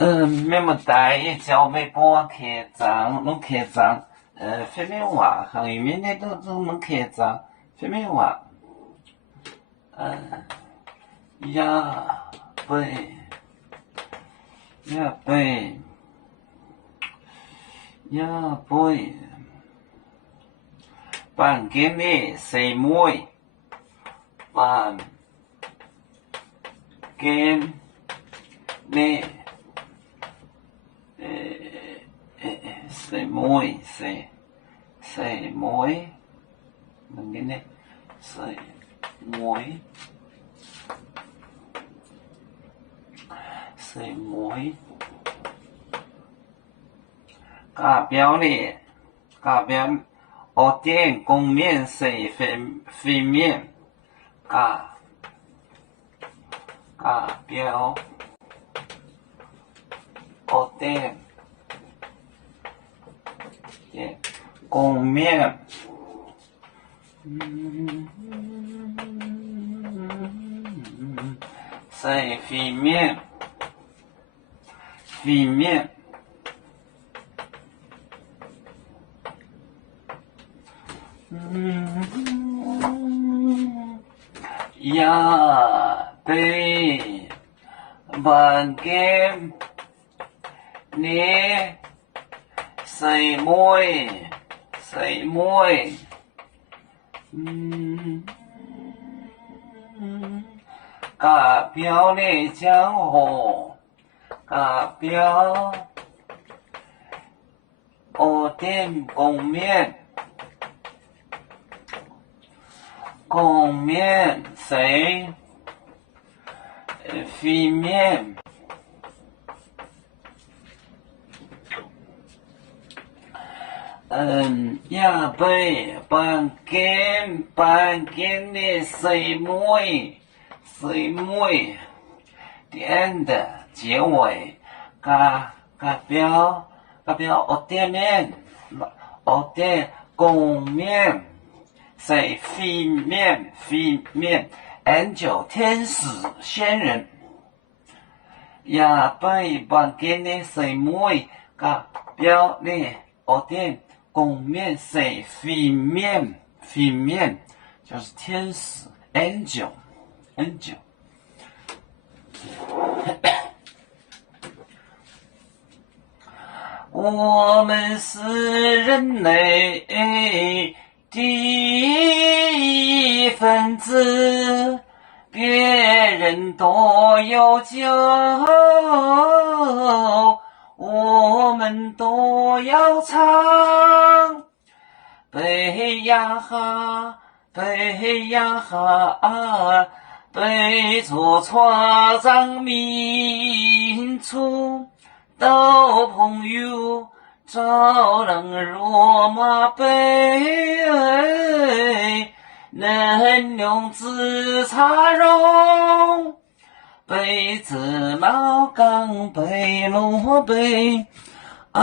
咩么带叫没帮开张，侬开张，非面话，行业面的都能开张，非面话，呀背，呀背，呀背，办给你谁妹，办给你。Say mối mình cái này say mối cả biểu này cả biểu ở trên công面 say phi面cả biểu ở trên công面say phi面呀被ban game你say môi cả biểu này江湖cả biểu ở trên công面谁phi面呀被ban game的谁妹 the end 结尾甲表ở trên面ở trên共面谁phi面 angel 天使仙人呀被ban game的谁妹甲表呢ở trên共面谁phi面就是天使 angel 我们是人类的一份子，别人都有酒，我们都要唱。背呀哈，背着船上民族到朋友，招人落马背，能用紫茶蓉，背紫毛刚背罗背啊。